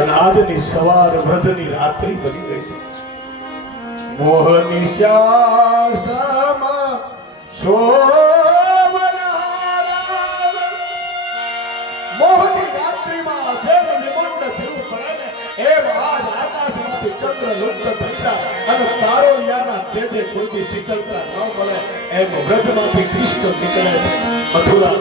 અને આજની સવાર વ્રજની રાત્રિ બની ગઈ છે. મોહની શ્યાસમાં શોભનારા મોહની રાત્રિમાં જેમ નિમંડ થયું પડે ને એમ આજ આકાશમાંથી ચંદ્ર લુપ્ત થઈ જાય અને તારોલિયાના તેજે કોઈની શીતળતા ન મળે એમ વ્રજમાંથી કૃષ્ણ નીકળે છે મથુરા.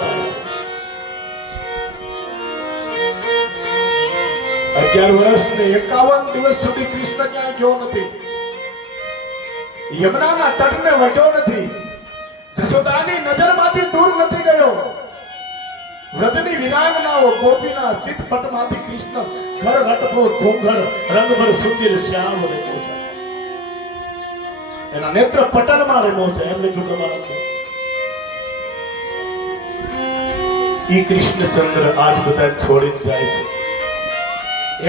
11 વર્ષ ને 51 દિવસ સુધી કૃષ્ણ ક્યાંય ગયો નથી. યમુનાના તટને વટ્યો નથી. જશોદાની નજરમાંથી દૂર નથી ગયો. વ્રજની વિરાંગનાઓ ગોપીના ચિતપટમાંથી કૃષ્ણ ઘર રટકો ઘૂંઘર રંગભર સુંદર શ્યામ રેખો છે. એના નેત્ર પટનમાં રેમો છે એમ લખ્યું પ્રમાણે. ઈ કૃષ્ણચંદ્ર આજ બધા છોડીને જાય છે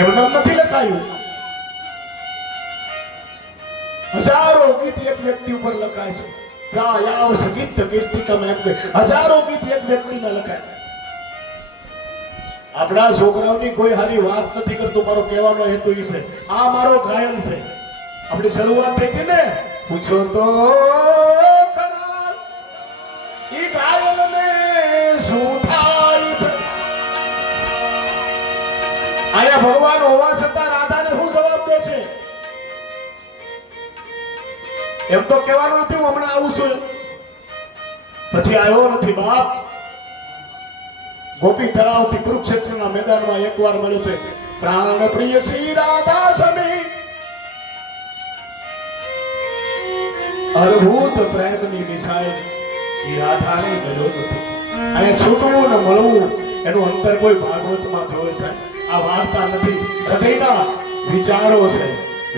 એમ નથી લખાયું. હજારો ગીત એક વ્યક્તિ ઉપર લખાય છે. પ્રાયાવશ ગીત કીર્તિકમ એમ કે હજારો ગીત એક વ્યક્તિને લખાય. આપણા છોકરાઓની કોઈ હારી વાત નથી કરતો. મારો કહેવાનો હેતુ એ છે આ મારો ઘાયલ છે. આપણી શરૂઆત થઈ હતી ને પૂછો તો ખરા ઈ ઘાયલને શું થાય છે. આયા ભગવાન હોવા છતાં રાધાને શું જવાબ દે છે એમ તો કહેવાનું નથી હું હમણાં આવું છું. પછી આવ્યો નથી બાપ. ગોપી તળાવથી કુરુક્ષેત્રના મેદાનમાં એકવાર મળ્યો છે પ્રાણ પ્રિય શ્રી રાધા સમી. અદ્ભુત પ્રેમની મિસાઈલ ઈ રાધાને મળ્યો નથી. અહીંયા છૂટવું ને મળવું એનું અંતર કોઈ ભાગવતમાં જોવે છે. આ વાર્તા નથી, હૃદયના વિચારો છે.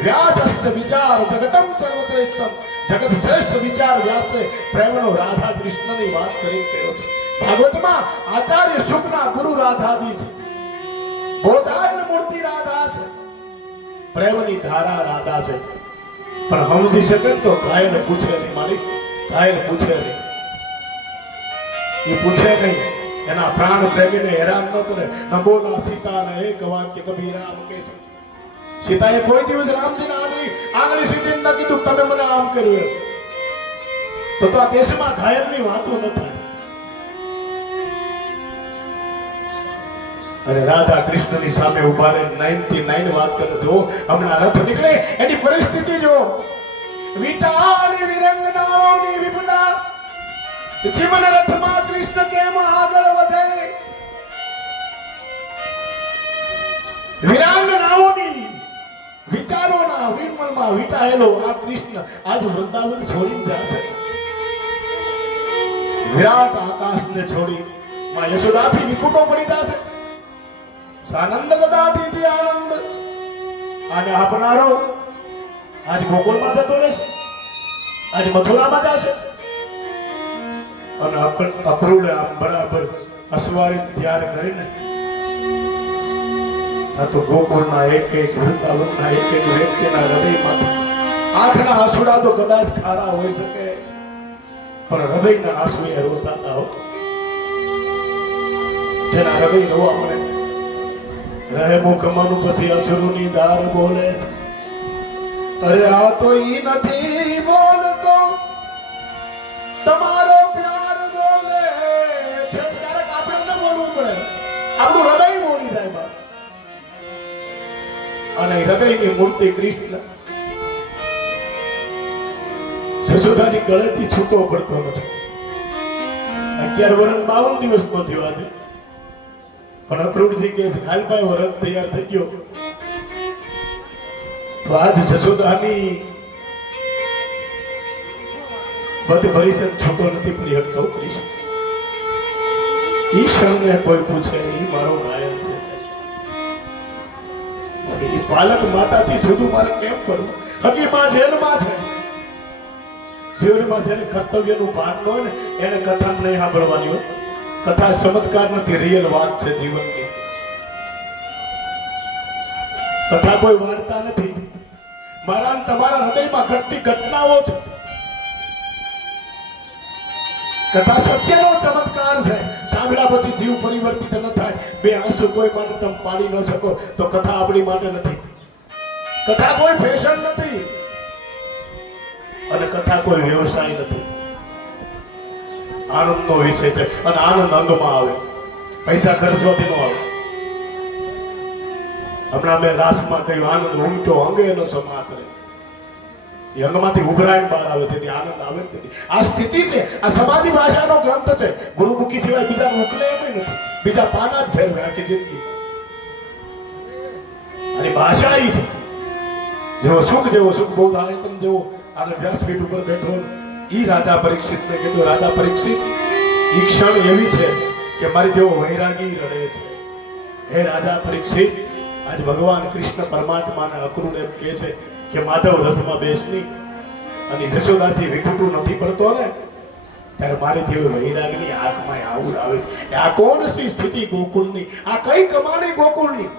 વ્યાસસ્ત વિચાર જગતમ સર્વશ્રેષ્ઠમ. જગત શ્રેષ્ઠ વિચાર વ્યાસે પ્રેમનો રાધા કૃષ્ણની વાત કરી કર્યો છે. ભાગવતમાં આચાર્ય શુકના ગુરુ રાધાજી છે. બોધાયન મૂર્તિ રાધા છે. પ્રેમની ધારા રાધા છે. પણ સમજી શકે તો ઘાયલ પૂછે નહીં. માલિક ઘાયલ પૂછે નહીં. એ પૂછે નહીં. એના પ્રાણ પ્રેમીને હેરાન ન કરે. ન બોલા સીતાને એક વાક્ય કભી રામ કે છે. સીતાએ કોઈ દિવસ રામજીને આંગળી સીધી ન કીધું તમે મને આમ કર્યું. તો આ દેશમાં ઘાયલની વાતો ન થાય. અને રાધા કૃષ્ણની સામે ઉભા રહે 99 વાત કરે. જો હમણાં રથ નીકળે એની પરિસ્થિતિ જો. વિટાની વિરંગનાઓની વિપદા જીવન રથમાં કૃષ્ણ કેમ આગળ વધે. વિરાંગનાઓની વિચારોના વિમલમાં વિટાયેલો આ કૃષ્ણ આજ વૃંદાવન છોડીને જાય છે. વિરાટ આકાશને છોડી માં યશોદાથી વિકુટો પડી જાય છે. સાનંદ દદાતી આનંદ આને આપનારો આજ ગોકુળમાં જતો રહેશે. આજ મથુરામાં જશે. અને અક્રૂર આમ બરાબર અસવારી તૈયાર કરીને આ તો ગોકુળના એક એક વૃંદાવનના એક એક વ્યક્તિના હૃદયમાં આંખના આંસુડા તો કદાચ ખારા હોઈ શકે પણ હૃદયના આંસુ એ રોતાતા હો. જેના હૃદય રોવા મળે રહે મુખમાં પછી અસુરની ધાર બોલે છે. અરે આ તો ઈ નથી બોલતો તમારો પ્યાર બોલે છે. ક્યારેક આપણે ન બોલવું પડે. આપણું હૃદય બોલી જાય બા. અને હૃદયની મૂર્તિ કૃષ્ણ જશોદાની ગળેથી છૂટો પડતો નથી. 11 વર્ષ 52 દિવસ નો થયો આજે. પણ અક્રૂરજી કે હાલભાઈ વરત તૈયાર થઈ ગયો તો આજ જશોદાની બધ ભરી છૂટો નથી પડી શકતો કૃષ્ણ. ઈશ્વરને કોઈ પૂછે ઈ મારો ઘાયલ છે. ઈ બાલક માતાથી જુદું મારે કેમ કરવું. હકીમાં જેલમાં છે. જીવનમાં જેને કર્તવ્યનું ભાન ન હોય ને એને કથા નહીં સાંભળવાની હોય. કથા ચમત્કાર નથી, રિયલ વાત છે જીવનની. કથા કોઈ વાર્તા નથી. મારા તમારા હૃદયમાં ઘટતી ઘટનાઓ છે. કથા સત્યનો ચમત્કાર છે. સાંભળ્યા પછી જીવ પરિવર્તિત ન થાય. બે આંસુ કોઈ માટે તમે પાડી ન શકો તો કથા આપણી માટે નથી. કથા કોઈ ફેશન નથી અને કથા કોઈ વ્યવસાય નથી. આનંદનો વિષય છે અને આનંદ અંગમાં આવે, પૈસા ખર્ચવાથી ન આવે. હમણાં મેં રાસમાં કહ્યું આનંદ ઉમટો અંગે એનો સમા કરે, એ અંગમાંથી ઉભરાઈને બહાર આવે છે, આનંદ આવે જ નથી. આ સ્થિતિ છે, આ સમાધિ ભાષાનો ગ્રંથ છે. ગુરુમુખી સિવાય બીજા ઉકલે એમ નથી, બીજા પાના જ ફેરવે આખી જિંદગી. અને ભાષા એ છે જેવો સુખ બોધ આયતન જેવો આને વ્યાસપીઠ ઉપર બેઠો ઈ રાજા પરીક્ષિતને કીધું, રાજા પરીક્ષિત ઈ ક્ષણ એવી છે કે મારી જેવો વૈરાગી રડે છે. હે રાજા પરીક્ષિત, આજ ભગવાન કૃષ્ણ પરમાત્માને અક્રૂર એમ કહે છે કે માધવ રથમાં બેસની અને જશોદાજી વિખૂટું નથી પડતો ને ત્યારે મારી જેવી વૈરાગની આંખમાં આવું આવે. આ કોણ સી સ્થિતિ ગોકુળની, આ કઈ કમાણી ગોકુળની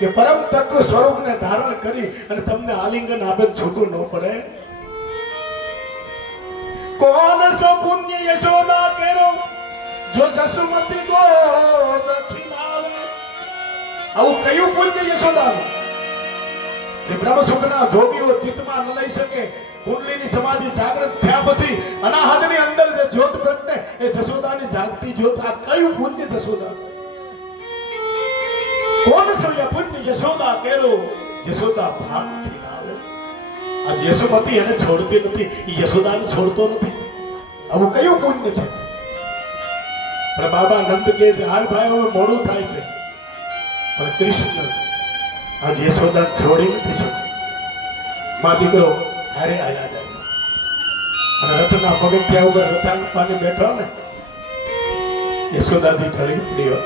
કે પરમ તત્વ સ્વરૂપને ધારણ કરી અને તમને આલિંગન આપે છૂટું ન પડે. કોણ સો પુણ્ય યશોદા કેરો જો જસુમતી ગોદ ખીલાવે. આવું કયું પુણ્ય યશોદાનું જે બ્રહ્મ સુખના ભોગીઓ ચિત્તમાં ન લઈ શકે. કુંડલીની સમાધિ જાગૃત થયા પછી અનાહતની અંદર જે જ્યોત પ્રગટે એ જશોદાની જાગતી જ્યોત. આ કયું પુણ્ય જશોદા? કોણ સૌ પુણ્ય યશોદા કેરો યશોદા ભાગ ખીલાવે. આ યશોમતી એને છોડતી નથી, એ યશોદાને છોડતો નથી. આવું કયું પુણ્ય છે? પણ બાબા નંદ કહે છે હાલ ભાઈ હવે મોડું થાય છે, પણ કૃષ્ણ આજ યશોદા છોડી નથી શકતો. માં દીકરો હારે આયા જાય છે અને રથના પગથિયા ઉપર રથાંગપાને બેઠો ને યશોદાજી ઢળી પડ્યો.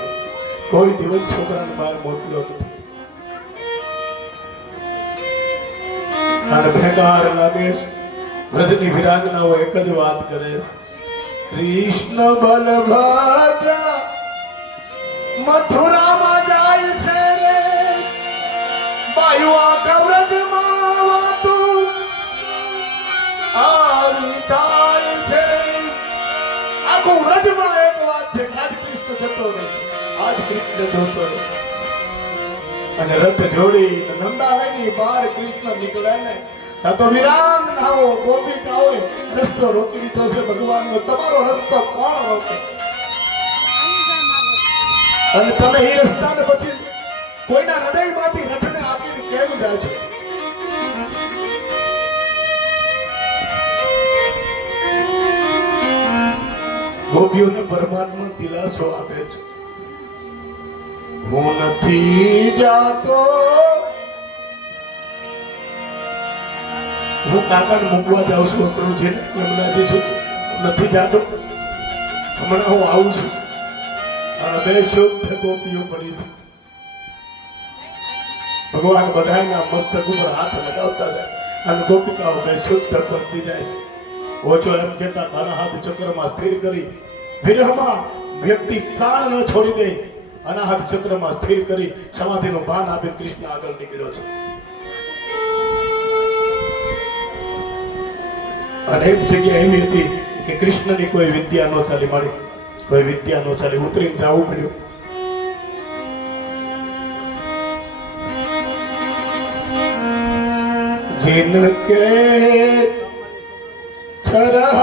કોઈ દિવસ છોકરાને બહાર મોકલ્યો નથી અને ભેકાર લાગે. વ્રજની વિરાંગનાઓ એક જ વાત કરે, કૃષ્ણ બલભદ્ર મથુરામાં જાય છે રે, બાયુ આખા વ્રજમાં વાતું આવી થાય છે. આખું વ્રજમાં એક વાત છે, આજ કૃષ્ણ જતો રહે, આજ કૃષ્ણ જતો રહે. અને રથ જોડી નંદાલયની બહાર કૃષ્ણ નીકળે ને ત્યાં તો વિરાંગનાઓ ગોપિકાઓએ રસ્તો રોકી લીધો છે ભગવાનનો. તમારો રસ્તો કોણ રોકે? અને તમે એ રસ્તાને પછી કોઈના હૃદયમાંથી રથને આપીને કેમ જાય છે? ગોપીઓને પરમાત્મા દિલાસો આપે છે, હું નથી જાતો, હું કાકાને મૂકવા જાઉં છું અક્રૂરજીને, યમુનાજી છું, નથી જાતો, હમણાં હું આવું છું. અને બે શુદ્ધ ગોપીઓ પડી છે. ભગવાન બધાના મસ્તક ઉપર હાથ લગાવતા જાય અને ગોપિકાઓ બે શુદ્ધ પડતી જાય છે. ઓછો એમ કહેતા તારા હાથ ચક્રમાં સ્થિર કરી, વિરહમાં વ્યક્તિ પ્રાણ ન છોડી દે, અનાહત ચક્રમાં સ્થિર કરી સમાધિનું ભાન આપી કૃષ્ણ આગળ નીકળ્યો છે. અને એક જગ્યા એવી હતી કે કૃષ્ણની કોઈ વિદ્યા ન ચાલી મળી, કોઈ વિદ્યા ન ચાલી, ઉતરીને જવું પડ્યું. जिनके छरह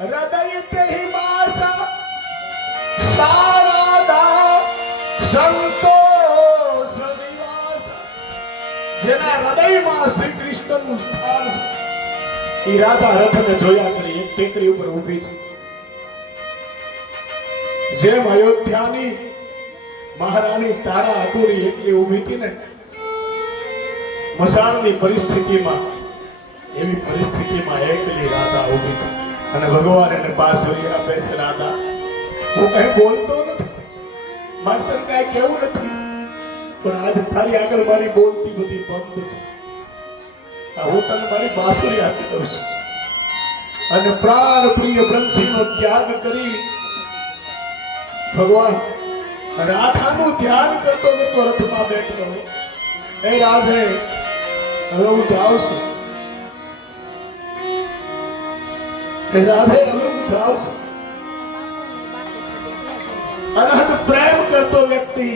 हृदय तेहि मासा साराधा संतोष निवासा. જેના હૃદયમાં શ્રી કૃષ્ણનું સ્થાન છે એ રાધા રથને જોયા કરી એક ટેકરી ઉપર ઊભી છે. જેમ અયોધ્યાની મહારાણી તારા અટુરી એકલી ઊભી હતી ને મસાણની પરિસ્થિતિમાં, એવી પરિસ્થિતિમાં એકલી રાધા ઊભી છે અને ભગવાન એને બાંસુરી આપે છે. રાધા હું કઈ બોલતો નથી, માસ્તર કઈ કેવું નથી, પણ આજ તારી આગળ મારી બોલતી બધી બંધ છે. હું તને મારી બાંસુરી આપી દઉં છું. અને પ્રાણ પ્રિય બ્રહ્મસિંહનો ત્યાગ કરી ભગવાન રાધાનું ધ્યાન કરતો કરતો રથમાં બેઠો. એ રાધે હવે હું જાઉં છું, એ રાધે હવે હું જાઉં છું. અનહદ પ્રેમ કરતો વ્યક્તિ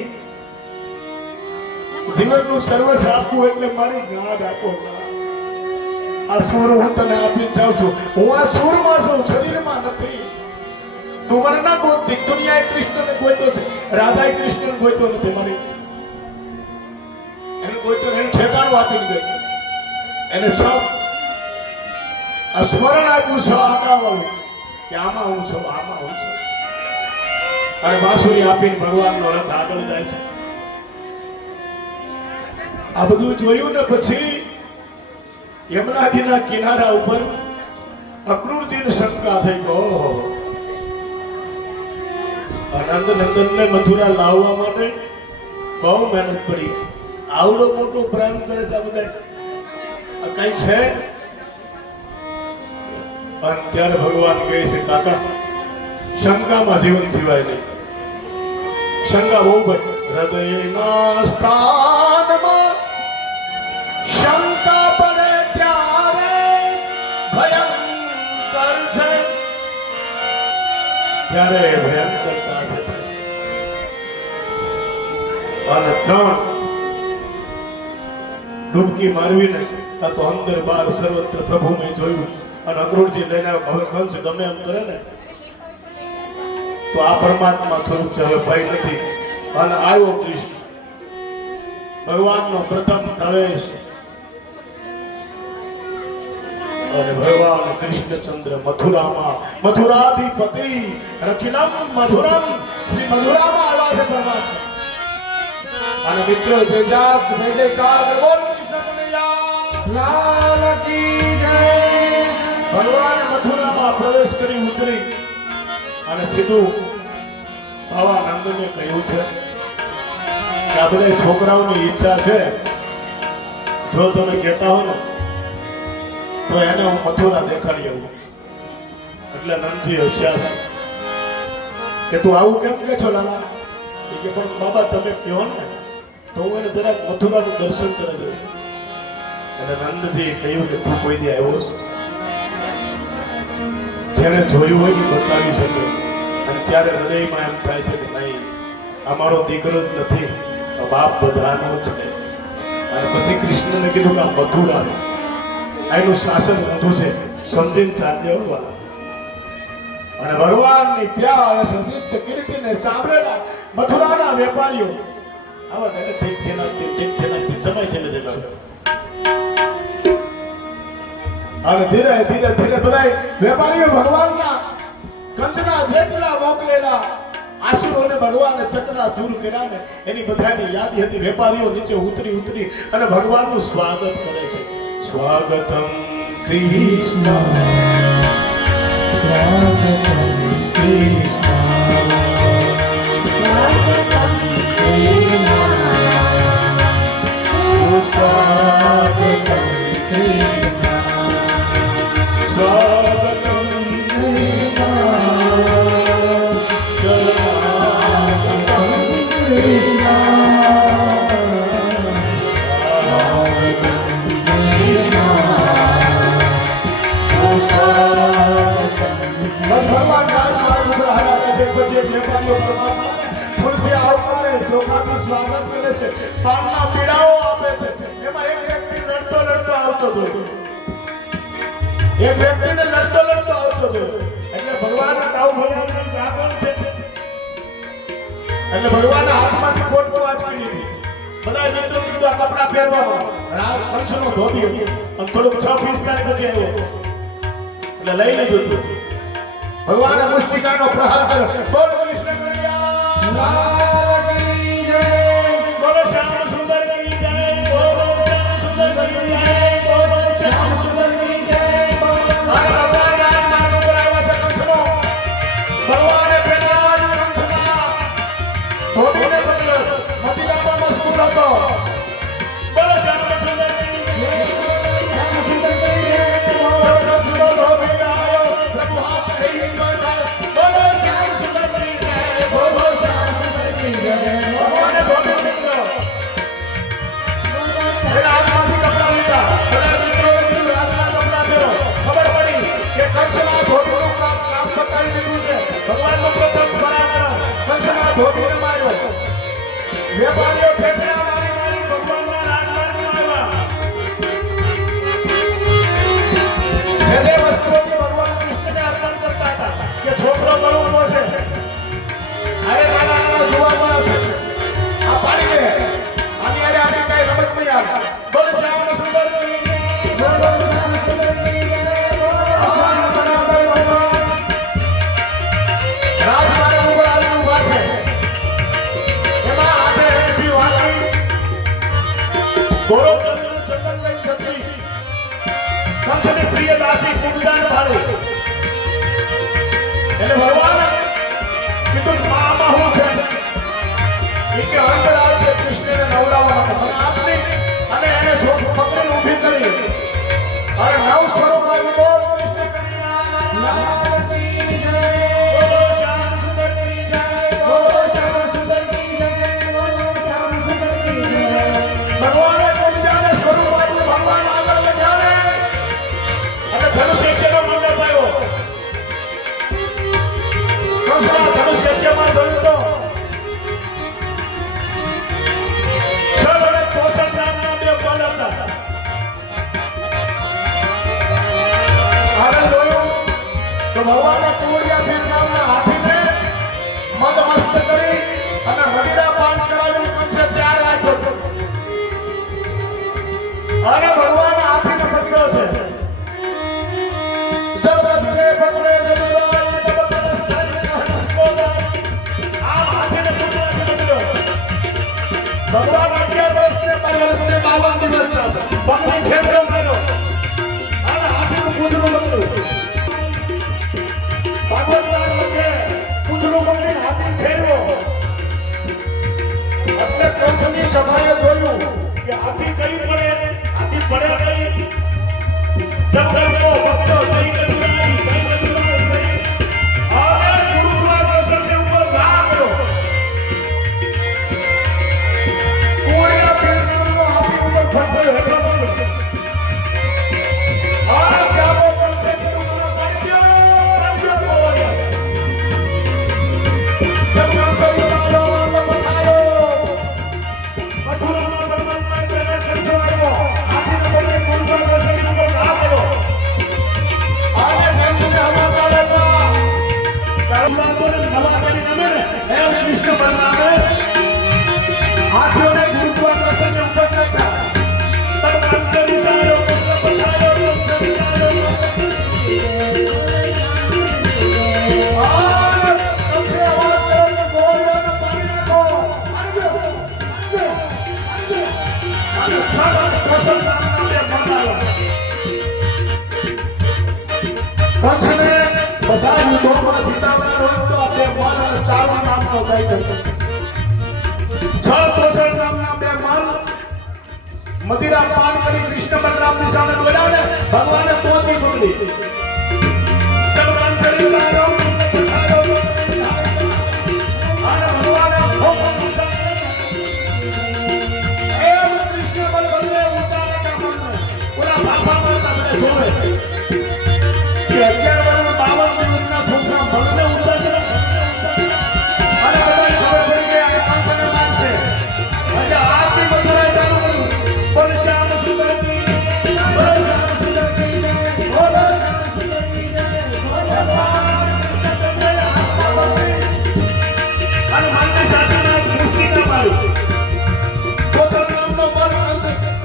જીવનનું સર્વસ્વ આપવું એટલે મારી જ્ઞાન આપો ના. આ સૂર હું તને આપી જાઉં છું. હું આ સૂરમાં છું, શરીરમાં નથી. તું મને ના ગોતતી. દુનિયાએ કૃષ્ણને ગોતો છે, રાધાએ કૃષ્ણને ગોતો નથી. મારી એને ગોતો, એનું ઠેકાણું આપીને ગઈ. એને સબ આ સ્મરણ આપ્યું છે આકાવાળું કે આમાં હું છું, આમાં હું છું. અને બાંસુરી આપીને ભગવાનનો રથ આગળ જાય છે. આ બધું જોયું ને પછી યમુનાજીના કિનારા ઉપર અક્રૂરજીને શંકા થઈ ગયો. આનંદ નંદનને મથુરા લાવવા માટે બહુ મહેનત પડી. આવડો મોટો પ્રેમ કરે છે બધા, કઈ છે? અને ત્યારે ભગવાન કહે છે કાકા, શંકામાં જીવન જીવાય નહીં. શંકા બહુ બધી. હૃદયના સ્થાનમાં શંકા પડે ત્યારે ભયંકર છે, ત્યારે ભયંકરતા છે. અને 3 ડૂબકી મારવી ને આ તો અંદર બહાર સર્વત્ર પ્રભુ મેં જોયું. અને અક્રૂરજી લઈને હવે કંસ ગમે એમ કરે ને તો આ પરમાત્મા સ્વરૂપ છે, હવે ભય નથી. અને આવ્યો કૃષ્ણ, ભગવાનનો પ્રથમ પ્રવેશ. અને ભગવાન કૃષ્ણચંદ્ર મથુરામાં, મથુરાધિપતિ રખિલમ મધુરમ, શ્રી મથુરામાં આવ્યા છે પરમાત્મા. અને મિત્રો જય જયકાર બોલ કૃષ્ણ કનૈયા લાલ કી જય. ભગવાન મથુરામાં પ્રવેશ કરી ઉતરી અને સીધું ભાવાનંદને કહ્યું છે કે આ બધા છોકરાઓની ઈચ્છા છે, જો તમે કહેતા હો ને તો એને હું મથુરા દેખાડી આવું. એટલે નંદજી હોશિયાર છે કે તું આવું કેમ કે છો લાલા? કે પણ બાબા તમે કહો ને તો હું એને જરાક મથુરાનું દર્શન કરી દઉં. એટલે નંદજી કહ્યું કે તું કોઈ દી આવ્યો છે? જેને જોયું હોય એ બતાવી શકે. અને ત્યારે હૃદયમાં એમ થાય છે કે નહીં, અમારો દીકરો જ નથી, બાપ બધાનો છે. અને પછી કૃષ્ણને કીધું કે આ મથુરા છે, એનું શાસન ઊંધું છે, સમજીને ચાલજો. અને ભગવાનની પ્યાસ નિત્ય કીર્તિને સાંભળેલા મથુરાના વેપારીઓ આવા તેને ઠીક થેના જમાઈ થઈને જતા. અને ધીરે ધીરે ધીરે બધા વેપારીઓ ભગવાનના કંચના જેટલા મોકલેલા આસુરોને ભગવાને ચકના ચૂર કર્યા ને એની બધાની યાદી હતી. વેપારીઓ નીચે ઉતરી અને ભગવાનનું સ્વાગત કરે છે. સ્વાગતમ કૃષ્ણ, સ્વાગતમ કૃષ્ણ, સ્વાગતમ કૃષ્ણ, સ્વાગતમ કૃષ્ણ. સ્વાગત કરે છે, પાનના પીડાઓ આપે છે. એમાં એક વ્યક્તિ લડતો આવતો હતો. એક વ્યક્તિને લડતો આવતો હતો. એટલે ભગવાનના દાવ ભગવાનની આગળ છે. એટલે ભગવાનના હાથમાંથી કોટ વાંચી લીધી. બધા મિત્રો કીધું આ કપડા પહેરવામાં. રામ કંસનો ધોતી હતી અને થોડુંક 6 ફીસ તારી પછી આવ્યો એટલે લઈ લીધું. ભગવાને મુષ્ટિકાનો પ્રહાર કર્યો. બોલ કૃષ્ણ કનૈયા લાલ કી જય. બોલો શ્યામ સુંદર કી જય. બોલો શ્યામ સુંદર કી જય. બોલો શ્યામ સુંદર કી જય. ભગવાને પેલા કંસના ધોતીને બદલો મથુરામાં મસ્તુર હતો. બોલો શ્યામ સુંદર કી જય. શ્યામ સુંદર કી જય. બોલો કંસનો ધોતી આવ્યો પ્રભુ હાથ રહી. બોલો શ્યામ સુંદર કી જય. બોલો શ્યામ સુંદર એટલે ભગવાન કીધું મામા હું છે એ કે અંદર આવશે કૃષ્ણને નવડાવવા માટે મને આપની અને એને પકડીને ઊભી કરી અને નવ સ્વરૂપ આવી બોલ કૃષ્ણ કનૈયા બોલો શ્યામ સુંદર કી જય બોલો શ્યામ સુંદર કી જય બોલો શ્યામ સુંદર કી જય ભગવાને કુંજાને સ્વરૂપ આપ્યું ભગવાન આગળ લખ્યા અને ધનુષ યજ્ઞનો મંડપ આવ્યો ધનુષ યજ્ઞમાં જોયું તો તો ભગવાને કુંવરિયા ભીમ નામના હાથીને મદમસ્ત કરી અને મદિરા પાન કરાવીને કંસે ત્યાર રાખ્યો અને ભગવાન હાથીને પકડ્યો છે જગત કે પકડે જદુરાય જગત આ હાથીને પકડ્યો ભગવાન 11 વર્ષને 52 દિવસના પગની ખેતરો માર્યો અને હાથીનું પૂંછડું બગડ્યું ભાગવતમાં લખે પૂંછડું બગડીને હાથી ફેરવ્યો એટલે કંસની સભાએ જોયું કે હાથી કઈ પડે હાથી પડે નહીં જગદંબો ભક્તો જય ગદુરાઈ હવે ગુરુદ્વાર પ્રસંગની ઉપર ઘા કર્યો કુંવરિયા ભીમ નામનો હાથી ઉપર ફટફટ હેઠો પડ્યો અને ત્યાંનો કંસે કીધું મને કાઢી દો કંસને બધા યુદ્ધોમાં જીતાવનાર હોય તો આપણે મન ચારણ નામનો દઈ દઈએ છળ તોષણ નામના બે મન મદિરા પાન કરી કૃષ્ણ બલરામની સામે બોલ્યા ને ભગવાને પોતી બોલી જગદાંતરી લાયો અને ભગવાને એમ કૃષ્ણ બલ બદલે ઉતારે કે મન ઓલા બાપા મારતા બધે જોવે 11 વર્ષમાં 52 દિવસના છોકરા ભલને ઉતારે અને બધાય ખબર પડી કે આ કંસને મારશે એટલે આરતી મથુરાએ ચાલુ કર્યું બોલ શ્યામ સુંદર કી બોલ શ્યામ સુંદર કી બોલ શ્યામ સુંદર કી અને માનની સાથેના કૃષ્ણના માર્યું પોતર નામનો બળ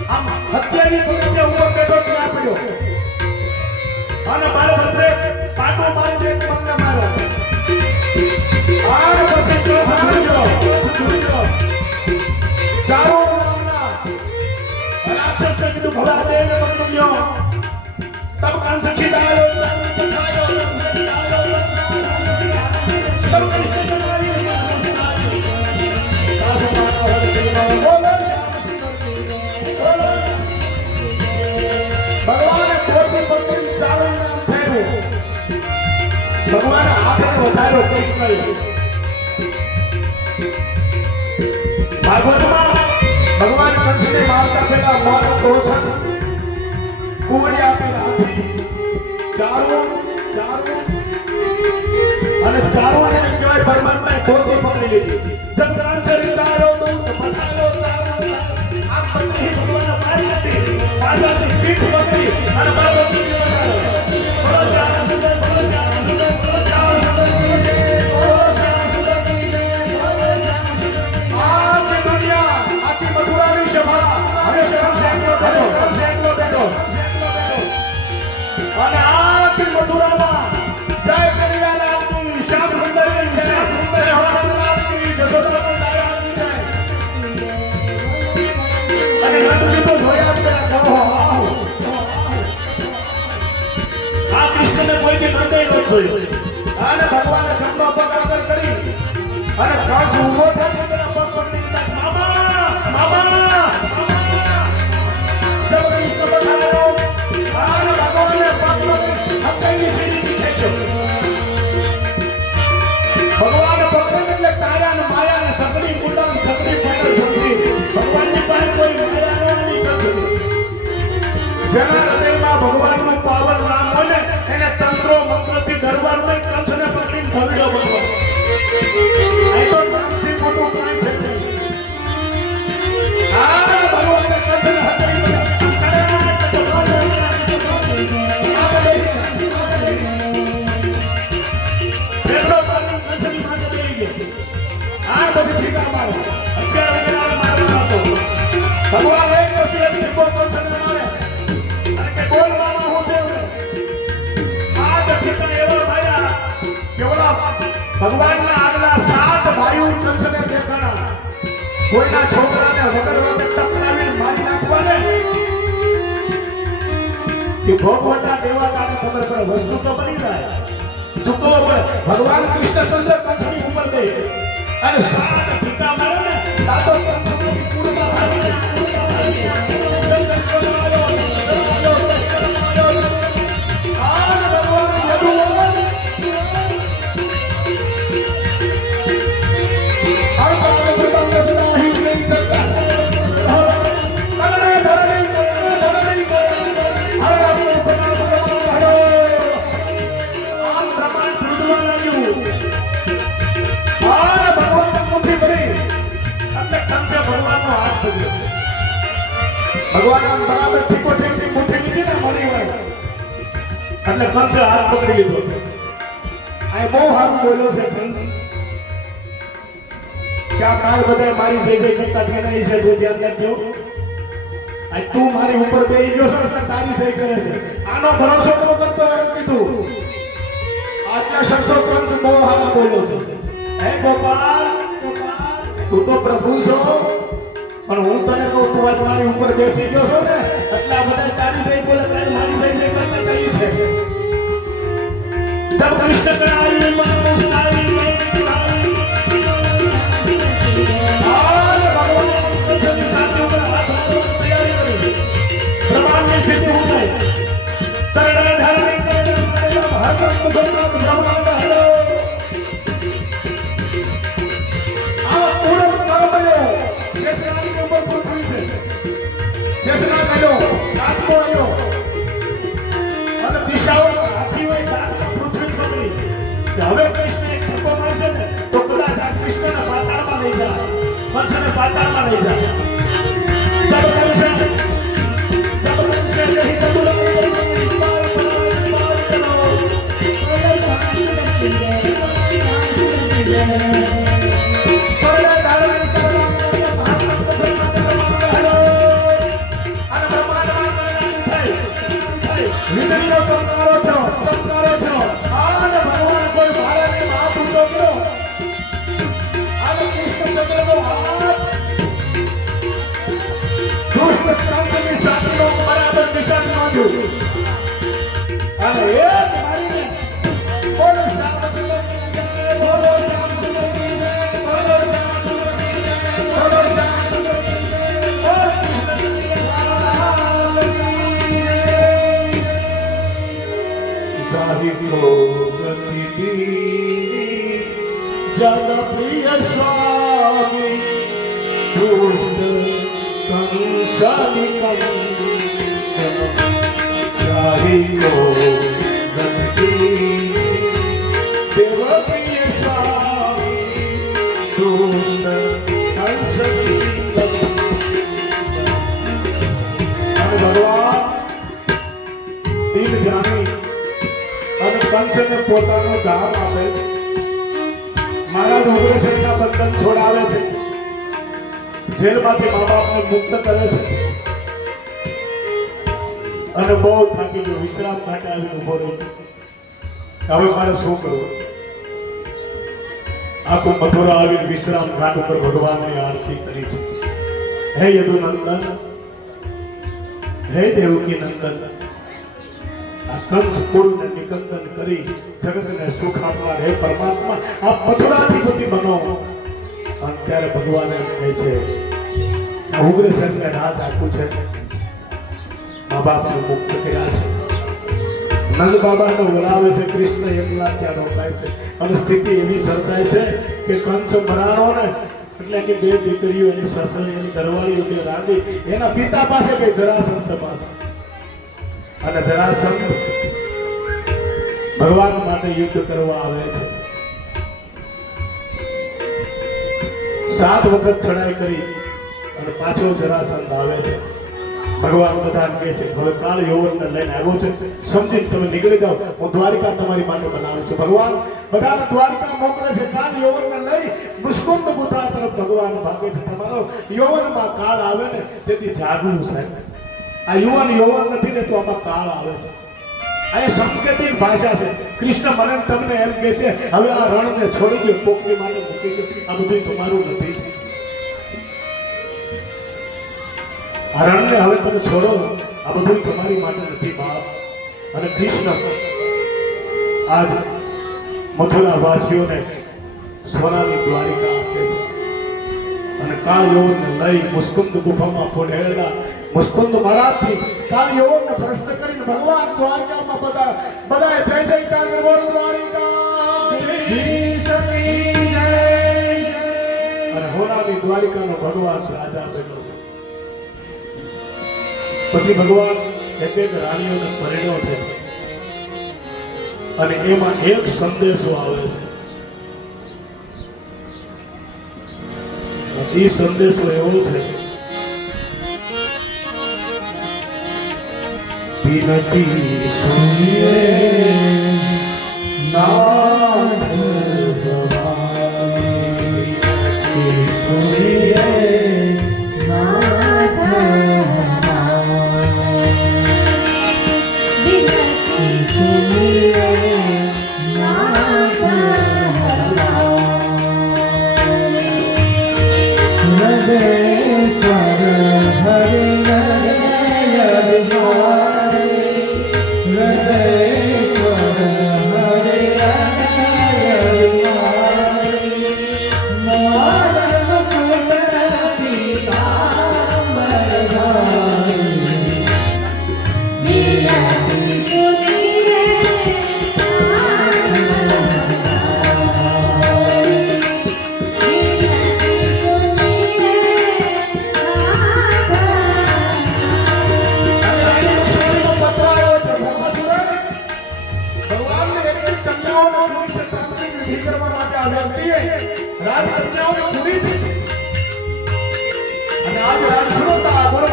આમ હત્યાની પગથિયા ઉપર બેઠો ત્યાં પડ્યો અને બાલભદ્રે પાટો મારી દે મનને માર્યો આ પછી ચોથા આવ્યો ચારો નામના રાક્ષસે કીધું ભલા દેને પકડી લ્યો તબ કંસ ખીદાયો ભગવાને પોતે પકડી ચારો નામ ફેરવ્યું ભગવાને હાથે વધારો કૃષ્ણ ભાગવતમાં ભગવાન કંસને મારતા પહેલા મોર દોષણ કુંવરિયા આપીને હાથી ચારો અને ચારોને કહેવાય પરમાત્માએ પોતે પકડી લીધી જગદાંતરી ચારો દૂત ફટાલો ચારો આ બધી ભગવાન મારી હતી પાછળથી પીઠ પકડી અને પાછળથી વધારો બોલો શ્યામ સુંદર બોલો શ્યામ સુંદર બોલો શ્યામ સુંદર બોલો શ્યામ સુંદર આખી દુનિયા આખી મથુરાની સભા હવે સેંકડો બેઠો અને આખી મથુરામાં જય કનૈયાલાલની શ્યામ સુંદરી શ્યામ સુંદર હવાનંદલાલની જશોદાનંદ દાયાની જય અને નંદજી તો જોયા પેલા કહો આહો આ કૃષ્ણને કોઈથી નંદે ન જોયો અને ભગવાને જમણો પગ આગળ કરી અને કંસ ઊભો થઈને તેના પગ પકડી લીધા. મામા મામા જબ કૃષ્ણ પધાર્યો અને ભગવાને પગ પકડી હકાઈની સીડી ખેંચ્યો. ભગવાન પકડીને એટલે કાયા ને માયા ને સગડી મુંડા ને સગડી પેડલ સગડી ભગવાનની પાસે કોઈ માયા ન નીકળતી. જેના હૃદયમાં ભગવાનનું પાવર નામ હોય ને એને તંત્રો મંત્રથી ડરવાનું નહીં. કંસને પકડીને ભવિડો ભગવાન આ તો નામથી મોટું કાંઈ છે જ નહીં. આ ભગવાનને કંસને હટાવી આ બધી ફીકા મારો 11 વાગે મારવાનો હતો. ભગવાન એક પછી એક ફીકો કંસને મારે અને કે બોલ મામા હું છે હવે. આ ફીકા એવા માર્યા કે ઓલા ભગવાનના આગલા 7 ભાઈઓ કંસને દેખાણા. કોઈના છોકરાને વગર વગર ટપકાવીને મારી નાખવાને કે ભગવાનના દેવા કાને ખબર પડે વસ્તુ તો બની જાય ચૂકવો પડે. ભગવાન કૃષ્ણચંદ્ર કંસની ઉપર ગઈ અને 7 ફીકા મારે ને દાદો કંસની પૂરમાં ભાગી ભગવાન આમ બરાબર ઠીકો ઠીકથી મુઠ્ઠી લીધી ને મારી વાત એટલે કંસે હાથ પકડી લીધો. આ બહુ સારું બોલ્યો છે કંસ કે આ કાલ બધા મારી જઈ જઈ કરતા કેનાઈ છે જો ધ્યાન રાખજો. આ તું મારી ઉપર બેહી ગયો છે એટલે તારી જઈ કરે છે. આનો ભરોસો ન કરતો એમ કીધું. આટલા શબ્દો કંસ બહુ સારા બોલ્યો છે. હે ગોપાલ તું તો પ્રભુ છો પણ હું તને કહું તું આજ મારી ઉપર બેસી ગયો છો ને એટલા બધા તારી જઈ બોલે તારી મારી જઈ જઈ કરતા કઈ છે. જબ કૃષ્ણ કરાઈ મન સાઈ ભગવાન કૃષ્ણની સાથે ઉપર હાથ રાખવાની તૈયારી કરી. બ્રહ્માંડની સ્થિતિ હું થઈ તરડા ધારણી કરે હરકત બ્રહ્માંડ હલો આ પૂરો કામ બન્યો. શેષનાગની ઉપર પૃથ્વી છે. શેષનાગ આવ્યો આત્મો આવ્યો અને દિશાઓ હાથી હોય દાંતમાં પૃથ્વી પકડી કે હવે કૃષ્ણ એક ધક્કો મારશે ને તો કદાચ આ કૃષ્ણને પાતાળમાં લઈ જાય કંસને પાતાળમાં લઈ જાય. વીજળીનો ચમકારો થયો અને ભગવાન કોઈ ભાડાની બાપ ઊંચો કર્યો અને કૃષ્ણચંદ્રનો હાથ દુષ્ટ કંસની છાતીનો બરાબર નિશાન માંડ્યું અને એક મારીને બોલો શ્યામ સુંદર બોલો શ્યામ સુંદર બોલો શ્યામ સુંદર બોલો શ્યામ સુંદર जाहि को गति दीनी जग प्रिय स्वामी दुष्ट कंसानि कंचन जाहि को गति दीनी देव प्रिय स्वामी दुष्ट कंसानि कंचन. भगवान दीन जानी અને કંસને પોતાનો ધામ આપે છે. મહારાજ ઉગ્રસેનના બંધન છોડાવે છે. જેલમાંથી મા બાપને મુક્ત કરે છે અને બહુ થાકી ગયો વિશ્રામ માટે આવીને ઉભો રહ્યો. હવે મારે શું કરવું? આખું મથુરા આવીને વિશ્રામ ઘાટ ઉપર ભગવાનની આરતી કરી છે. હે યદુનંદન હે દેવકી નંદન આ કંસ કુળને નિકંદન કરી જગતને સુખ આપનાર હે પરમાત્મા આપ મથુરાધિપતિ બનો. અને ત્યારે ભગવાન એમ કહે છે આ ઉગ્રસેનને રાજ આપ્યું છે, મા બાપને મુક્ત કર્યા છે, નંદ બાબાને બોલાવે છે, કૃષ્ણ એકલા ત્યાં રોકાય છે અને સ્થિતિ એવી સર્જાય છે કે કંસ મરાણો ને એટલે એની બે દીકરીઓ, એની સસરી, એની ઘરવાળી, એની રાણી એના પિતા પાસે ગઈ જરાસંધ પાસે. અને જરાસંધ ભગવાન માટે યુદ્ધ કરવા આવે છે. 7 વખત ચડાઈ કરી અને પાછો જરાસંધ આવે છે. ભગવાન બધાને કહે છે હવે કાળ યૌવનને લઈને આવ્યો છે, સમજીને તમે નીકળી જાઓ, હું દ્વારિકા તમારી માટે બનાવું છું. ભગવાન બધાને દ્વારિકા મોકલે છે. કાળ યૌવનને લઈ મુસ્કુંદ બુધા તરફ ભગવાન ભાગે છે. તમારો યૌવનમાં કાળ આવે ને તેથી જાગવું સાહેબ. આ યૌવન નથી ને તો આમાં કાળ આવે છે. આ સંસ્કૃતિક ભાષા છે. કૃષ્ણ મને તમને એમ કહે છે હવે આ રણને છોડી દો, કોકની માટે મૂકી દો, આ બધું તમારું નથી. આ રણને હવે તમે છોડો, આ બધું તમારી માટે નથી બાપ. અને કૃષ્ણ આજ મથુરા વાસીઓને સોનાની દ્વારિકા આપે છે. અને કાળ યૌવનને લઈ મુસ્કુંદ ગુફામાં પોઢેલા મુસ્કુંદ મહારાજથી કાળ યૌવનને પ્રશ્ન કરીને ભગવાન દ્વારકામાં બધા જય જયકાર કરો દ્વારિકાધીશ કી જય. અને હોનાની દ્વારિકાનો ભગવાન રાજા બન્યો છે. પછી ભગવાન એક રાણીઓને પરિણ્યો છે અને એમાં એક સંદેશો આવે છે. એ સંદેશો એવો છે વિનતી સુનિએ નાથ ભવાની, વિનતી સુનિએ નાથ ભવાની, વિનતી સુનિએ નાથ ભવાની, હૃદયેશ્વર હરિ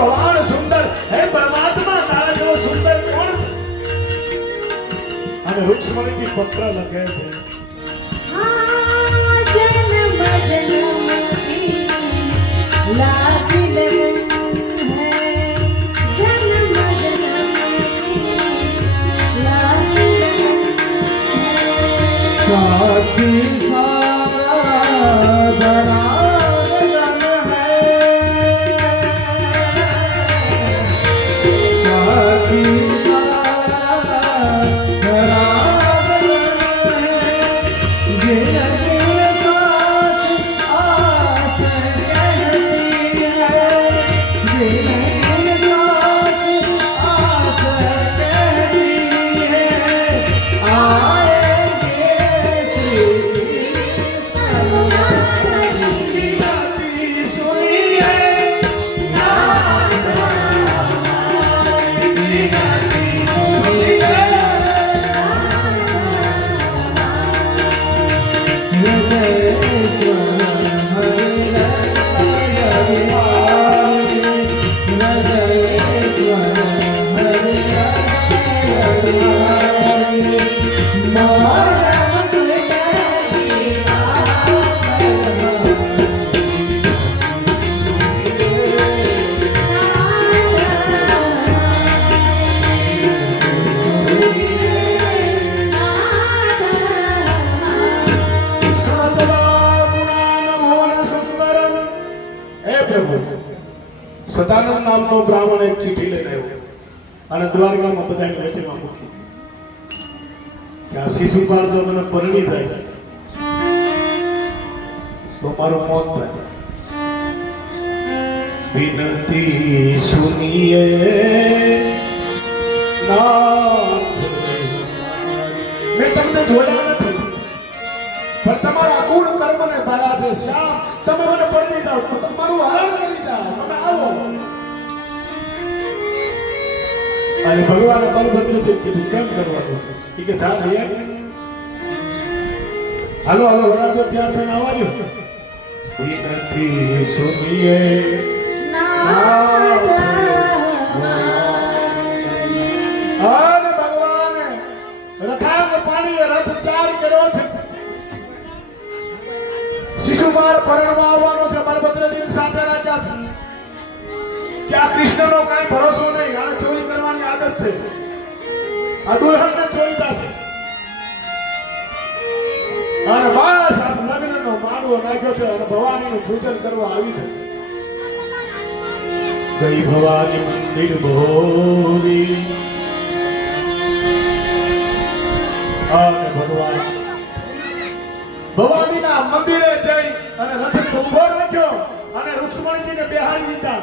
ભગવાન સુંદર હે પરમાત્મા તારા જેવો સુંદર કોણ છે? અને રુક્ષ્મણીજી પત્ર લખે છે સાક્ષી સારા સદાનંદ નામનો બ્રાહ્મણ એક ચીઠી લઈને આવ્યો અને દ્વારકામાં બધાને વેચવા મૂકી. કે આ શિશુપાળ જો મને પરણી જાય તો મારું મોત થાય. વિનતી સુનિએ નાથ મેં તમને જોયા નથી પણ તમારા ગુણ કર્મ ને બાલા છે શ્યામ. તમે મને પરણી જાઓ તો તમારું હરણ કરી જાઓ. તમે આવો. અને ભગવાને બલભદ્રજી કીધું કેમ કરવાનું કે જા લઈ હાલો હાલો વરાજો ત્યાર થઈને આવજો. વિનતી સુનિએ નાથ અને ભગવાને રથાંગ પાણીએ રથ તૈયાર કર્યો છે. શિશુપાળ પરણવા આવવાનો છે. બલભદ્રજી સાથે રાખ્યા છે કે આ કૃષ્ણનો કાંઈ ભરોસો નહીં. આને ચોરી કરવાની આદત છે. આ દુલ્હનને ચોરી થશે અને બસ આ લગ્નનો માંડવો નાખ્યો છે અને ભવાનીનું પૂજન કરવા આવી છે. ગઈ ભવાની મંદિર ભોરી અને ભવાનીના મંદિરે જઈ અને રથને ઊભો રાખ્યો અને રુક્ષ્મણીજીને બેહાડી દીધા.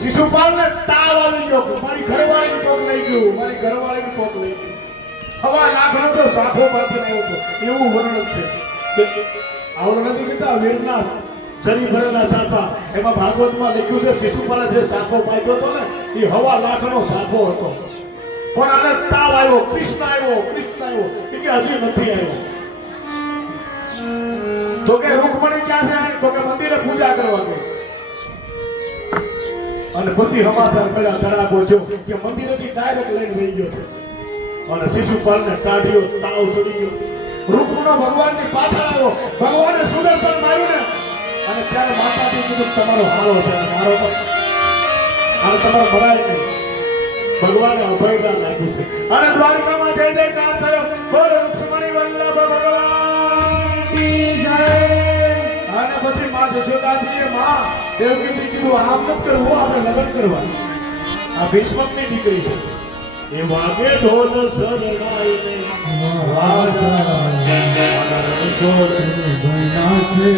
શિશુપાળને તાવ આવી ગયો કે મારી ઘરવાળીને કોક લઈ ગયું, મારી ઘરવાળીને કોક લઈ ગયું. હવા લાખનો તો સાખો બાંધીને આવ્યો હતો એવું વર્ણન છે. આવડો નથી કહેતા વીરના જરી ભરેલા સાફા એમાં ભાગવતમાં લખ્યું છે શિશુપાળે જે સાફો પાક્યો હતો ને એ હવા લાખનો સાફો હતો. પણ આને તાવ આવ્યો, કૃષ્ણ આવ્યો કે હજી નથી આવ્યો. તો કે રૂકમણી ક્યાં છે? તો કે મંદિરે પૂજા કરવા ગઈ. અને પછી સમાચાર મળ્યા ધડાકો જો કે મંદિરેથી ડાયરેક્ટ લઈને વહી ગયો છે અને શિશુપાળને ટાઢિયો તાવ ચડી ગયો. રૂકમણો ભગવાનની પાછળ આવ્યો. ભગવાને સુદર્શન માર્યું ને અને ત્યારે માતાજી કીધું તમારો હારો છે મારો અને તમારો મરાય નહીં. ભગવાને અભયદાન આપ્યું છે અને દ્વારકામાં જય જયકાર થયો. બોલ રુક્ષ્મણી વલ્લભ ભગવાન કી જય. અને પછી માં જશોદાજીએ માં દેવકીજી કીધું આમ નથી કરવું, આપણે લગ્ન કરવા. આ ભીષ્મકની દીકરી છે. એ વાગે ઢોલ શરણાઈને વાજા સોળ ગણા છે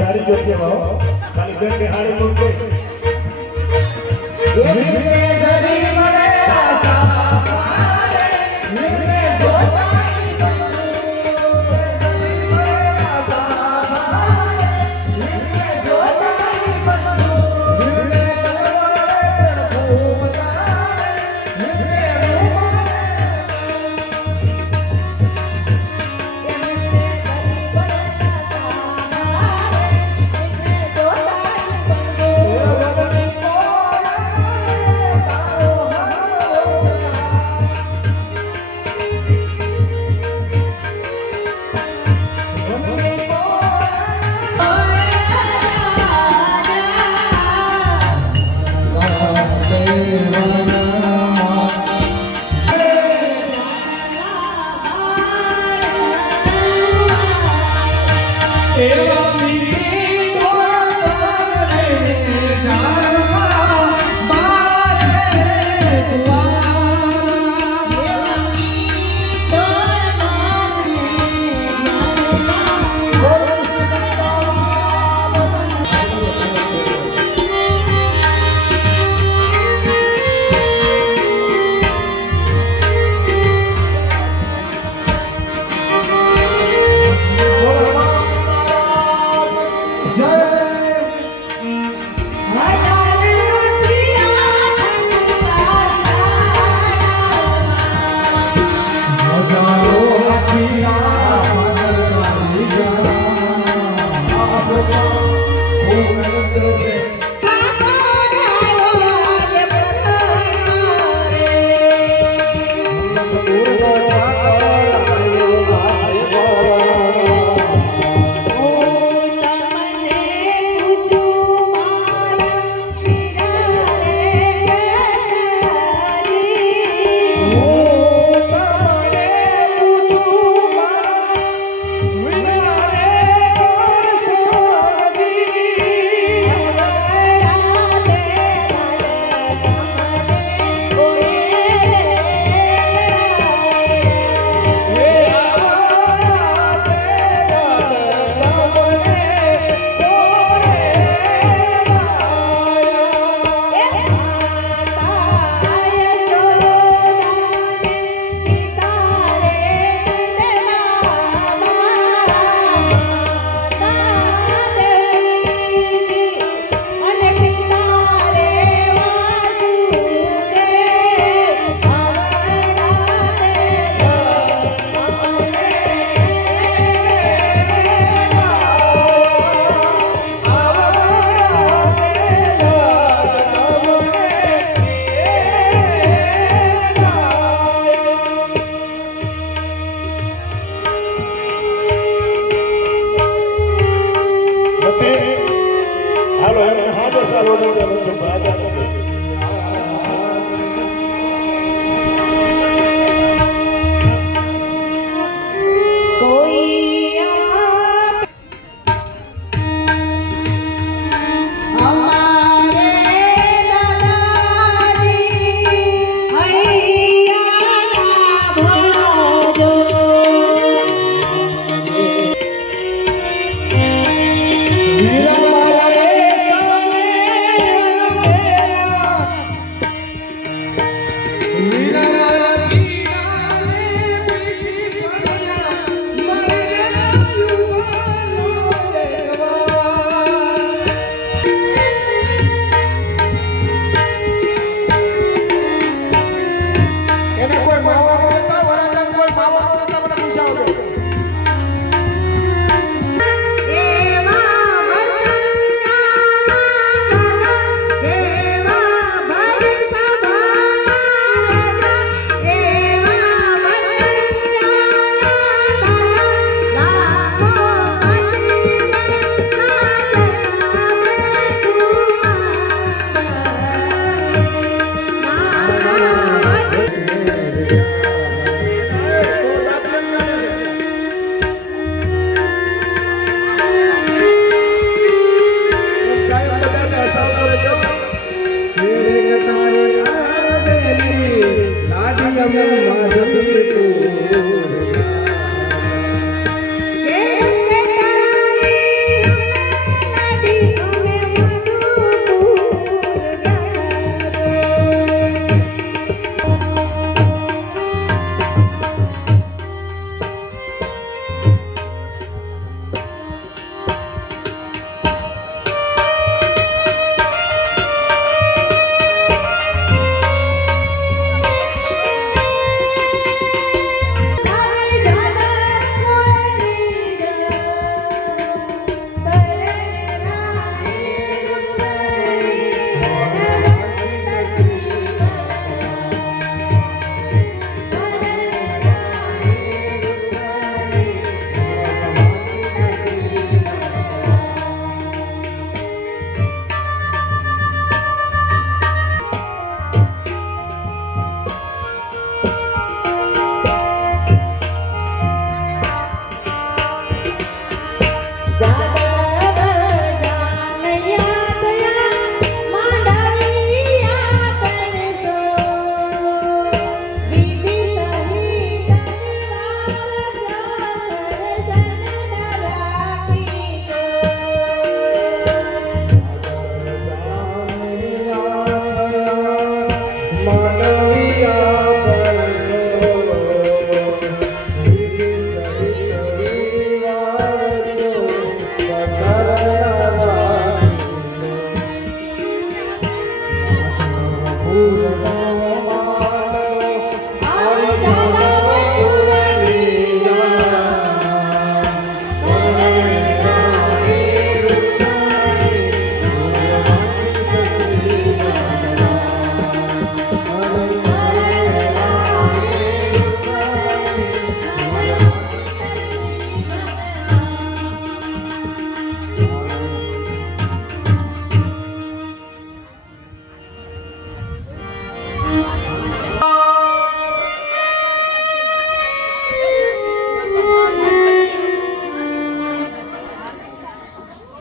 તારી યોગ્ય ભાવ ખાલી ભજન નિહાળી મૂકે કે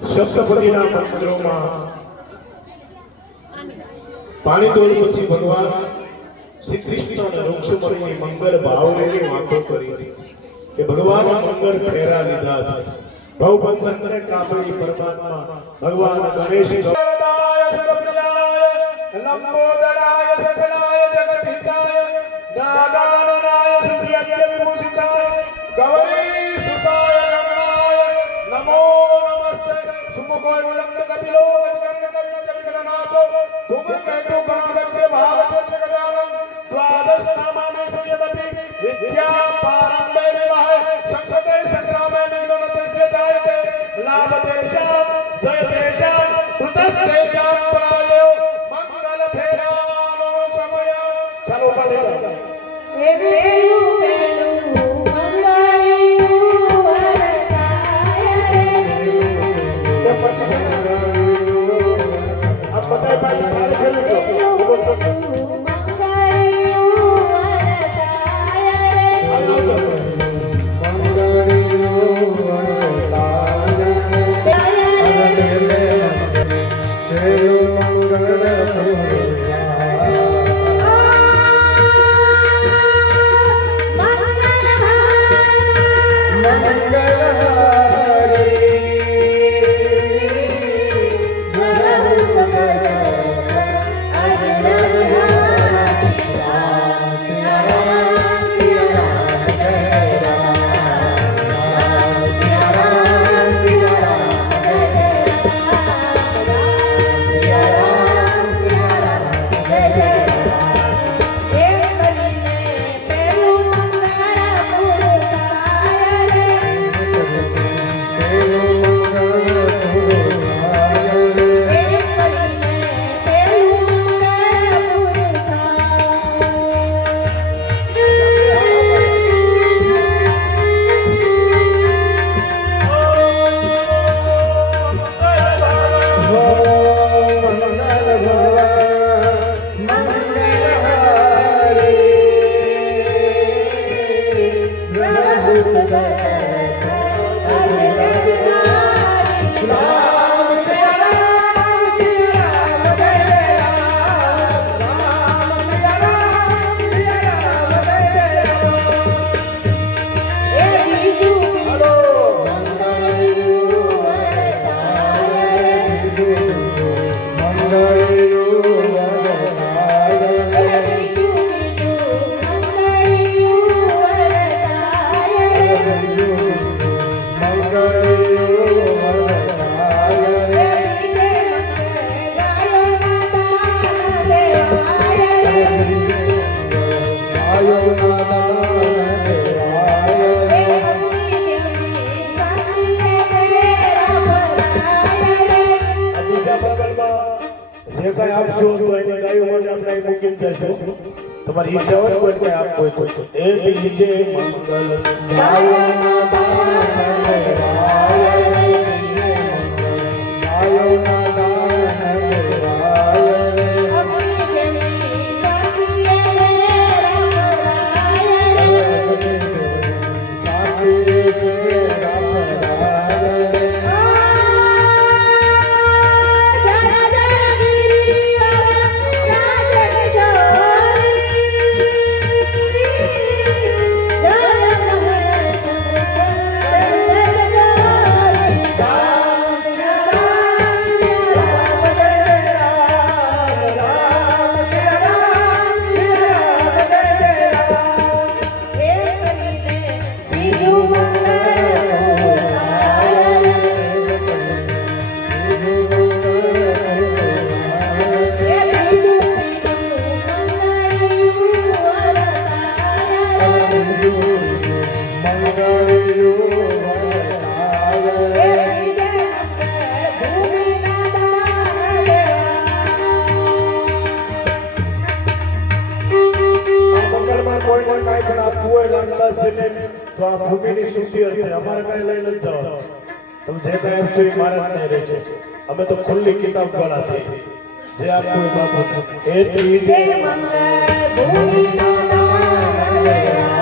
સપ્તપદીના મંત્રોમાં પાણી તોડ પછી ભગવાન શ્રી કૃષ્ણ અને રુક્ષ્મણીની મંગલ ભાવની વાતો કરી છે કે ભગવાન મંગળ ફેરા લીધા છે ભવબંધનને કાપી પરમાત્મા ભગવાન ગણેશ લંબોદરાય સકલાય જગદિતાય નાગાનનાય સુજ્યત્ય વિભૂષિતાય ગૌરી સુતાય રમણાય નમો सुमुखोय वलंद कपिलो गजकर्ण कपिल कपिलनाथो धूमकेतु गणाध्यक्ष भागवत गजानन द्वादश नामानि सुयदपि विद्या पारंबे विवाह संसते संग्रामे निगम तस्यदायते लाभ देशा जय देशा कृतज्ञ देशा प्रायो मंगल फेरानो समय चलो बले ए बेलू बेलू तुम्हारी इच्छा हो कोई कोई आप कोई कोई ए बीजे मंगल गायो ना दान गायो ना તો આ ભૂમિની શુદ્ધિ અર્થે અમારે કાંઈ લઈ નથી જવાનું. તમે જે કાંઈ આપશો એ મારા જ નહીં રહે છે. અમે તો ખુલ્લી કિતાબ વાળા છીએ. જે આપવું એ બાપુ એ ત્રીજે મંગળ ભૂમિનો નમઃ